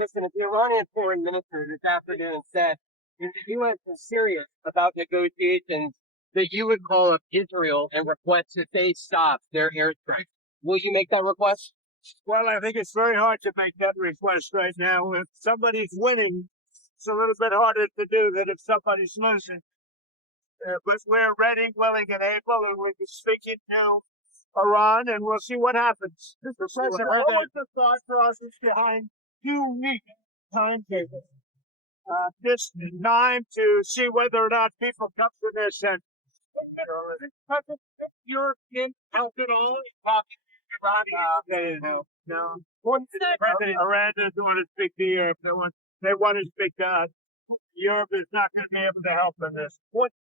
listen, the Iranian foreign minister this afternoon said if the U.S. is serious about negotiations, that you would call up Israel and request that they stop their airstrike. Will you make that request? Well, I think it's very hard to make that request right now. If somebody's winning, it's a little bit harder to do than if somebody's losing. But we're ready, willing, and able, and we'll be speaking to Iran, and we'll see what happens. Mr. President, what was the thought process behind 2 week timetable? This time to see whether or not people come to their senses. You're in help at all talking to Iranians? No. President Iran doesn't want to speak to Europe. They want to speak to us. Europe is not going to be able to help in this.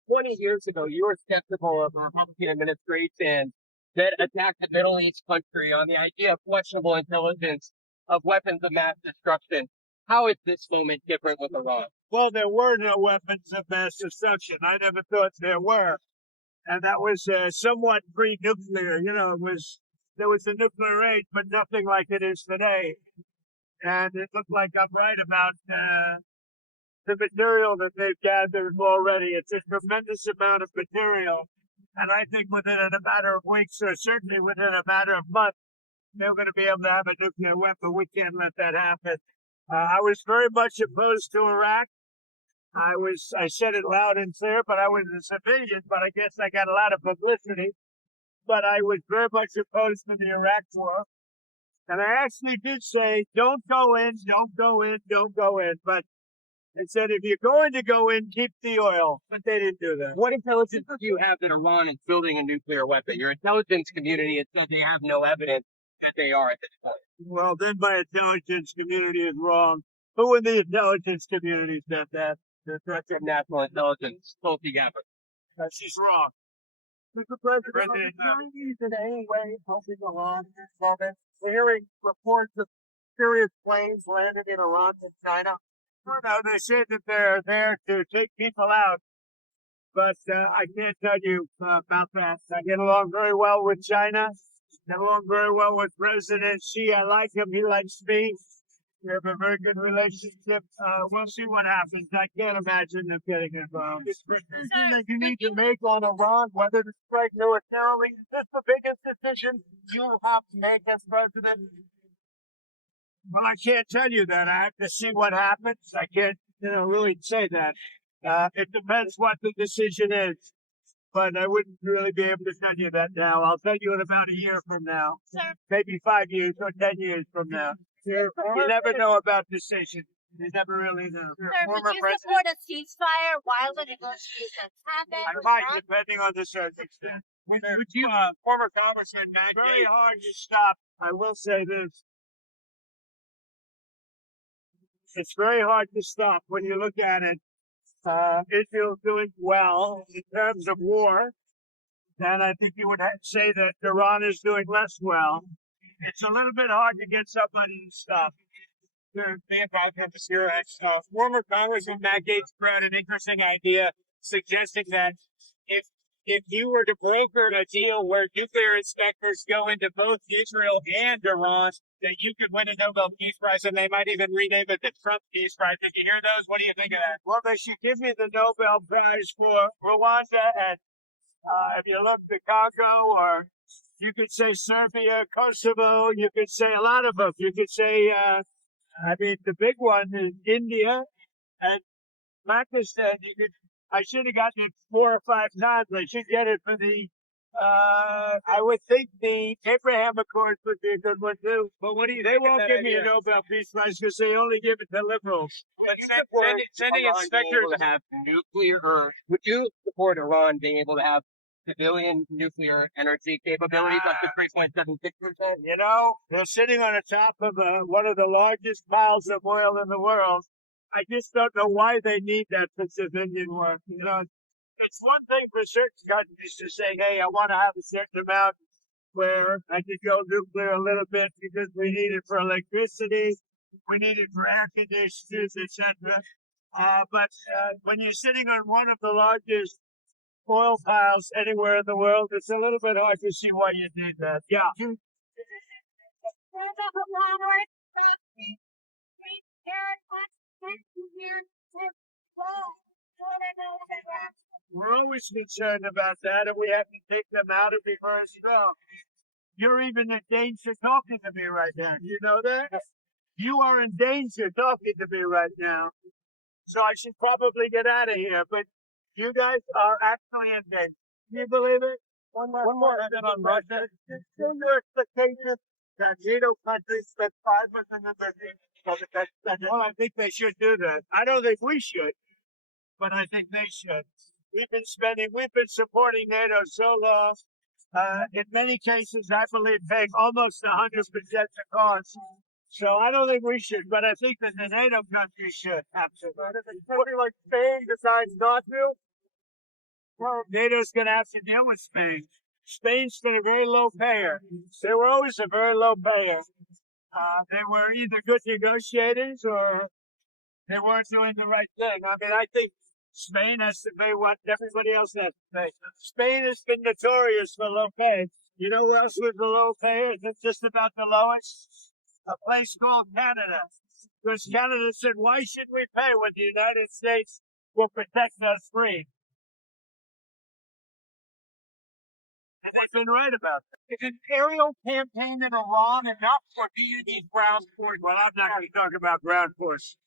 20 years ago, you were skeptical of the Republican administration that attacked a Middle East country on the idea of questionable intelligence of weapons of mass destruction. How is this moment different with Iran? Well, there were no weapons of mass destruction. I never thought there were. And that was somewhat pre-nuclear. You know, there was a nuclear age, but nothing like it is today. And it looked like I'm right about the material that they've gathered already. It's a tremendous amount of material. And I think within a matter of weeks, or certainly within a matter of months, they're going to be able to have a nuclear weapon. We can't let that happen. I was very much opposed to Iraq. I said it loud and clear, but I was a civilian, but I guess I got a lot of publicity. But I was very much opposed to the Iraq war. And I actually did say, don't go in, don't go in, don't go in. But they said, if you're going to go in, keep the oil. But they didn't do that. What intelligence do you have that Iran is building a nuclear weapon? Your intelligence community has said they have no evidence that they are at this point. Well, then my intelligence community is wrong. Who in the intelligence community said that? The threats of national intelligence, Tulsi Gabbard. She's wrong. Mr. President, are the Chinese in any way helping Iran in this moment? We're hearing reports of serious planes landed in Iran and China. No, they said that they're there to take people out, but I can't tell you about that. I get along very well with China. Get along very well with President Xi. I like him. He likes me. We have a very good relationship. We'll see what happens. I can't imagine them getting involved. It's a decision that you need to make on Iran, whether to strike militarily. Is this the biggest decision you have to make as president? Well, I can't tell you that. I have to see what happens. I can't, really say that. It depends what the decision is. But I wouldn't really be able to tell you that now. I'll tell you in about a year from now. Maybe 5 years or 10 years from now. You never know about decisions. You never really know. Sir, would you support a ceasefire while the negotiations happen? I might, depending on the circumstance. Would you, former Congressman Matt Very hard to stop. I will say this. It's very hard to stop when you look at it. Israel's doing well in terms of war, and I think you would say that Iran is doing less well. It's a little bit hard to get somebody to stop. Former Congressman Matt Gaetz brought an interesting idea, suggesting that if you were to broker a deal where nuclear inspectors go into both Israel and Iran, that you could win a Nobel Peace Prize, and they might even rename it the Trump Peace Prize. Did you hear those? What do you think of that? Well, they should give me the Nobel Prize for Rwanda, and if you look at Congo, or you could say Serbia, Kosovo, you could say a lot of them. You could say, the big one is India and Pakistan. I should have gotten it 4 or 5 times. I should get it for the, I would think the Abraham Accords would be a good one too. But what do you They think won't of that give me idea? a Nobel Peace Prize because they only give it to liberals. Sending inspectors to have nuclear, would you support Iran being able to have civilian nuclear energy capabilities up to 3.76%? You know, they're sitting on the top of one of the largest piles of oil in the world. I just don't know why they need that for civilian work. You know, it's one thing for certain countries to say, hey, I want to have a certain amount where I could go nuclear a little bit because we need it for electricity, we need it for air conditioners, etc. But when you're sitting on one of the largest oil piles anywhere in the world, it's a little bit hard to see why you need that. Yeah. We're always concerned about that, and we have to take them out of reverse well. You're even in danger talking to me right now. You know that? You are in danger talking to me right now. So I should probably get out of here. But you guys are actually in danger. Can you believe it? One more on Russia. There's the cases that NATO countries spend 5% of their well, I think they should do that. I don't think we should, but I think they should. We've been supporting NATO so long. In many cases, I believe paying almost 100% the cost. So I don't think we should, but I think that the NATO countries should. Absolutely. If somebody like Spain decides not to, well, NATO's going to have to deal with Spain. Spain's been a very low payer. They were always a very low payer. They were either good negotiators or they weren't doing the right thing. I mean, I think Spain has to pay what everybody else has to pay. Spain has been notorious for low pay. You know who else was the low payer? That's just about the lowest? A place called Canada. Because Canada said, why should we pay when the United States will protect us free? And they've been right about that. Is an aerial campaign in Iran enough, or do you need ground force? Well, I'm not going to talk about ground force.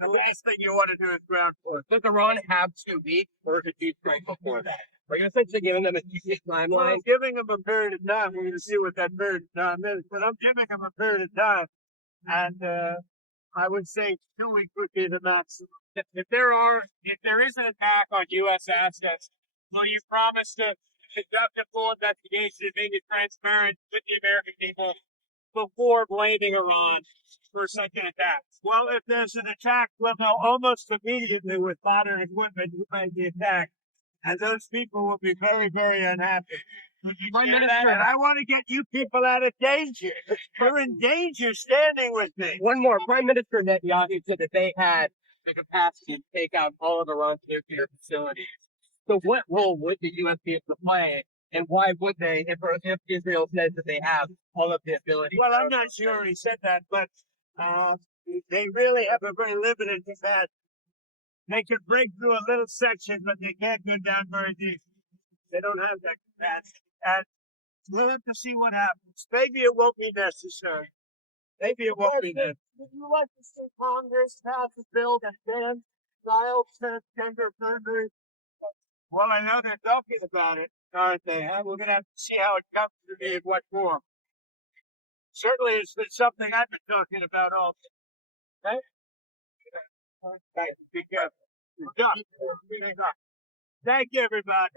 The last thing you want to do is ground force. Does Iran have 2 weeks, or did you strike before that? Are you essentially giving them a 2-week timeline? Well, I'm giving them a period of time. We're going to see what that period of time is. But I'm giving them a period of time. And I would say 2 weeks would be the maximum. If there is an attack on U.S. assets, will you promise to conduct a full investigation and make it transparent with the American people before blaming Iran for such an attack? Well, if there's an attack, we'll know almost immediately with modern equipment who made the attack. And those people will be very, very unhappy. Prime Minister, And I want to get you people out of danger. You're in danger standing with me. one more. Prime Minister Netanyahu said that they had the capacity to take out all of Iran's nuclear facilities. So what role would the U.S. be able to play, and why would they if Israel says that they have all of the ability? Well, I'm not sure he said that, but they really have a very limited capacity. They can break through a little section, but they can't go down very deep. They don't have that capacity. And we'll have to see what happens. Maybe it won't be necessary. Maybe it won't be necessary. Would you like to see Congress pass a bill that bans child transgender surgery? Well, I know they're talking about it, aren't they? Huh? We're going to have to see how it comes to be in what form. Certainly, it's been something I've been talking about all day. Okay? Be careful. Thank you, everybody.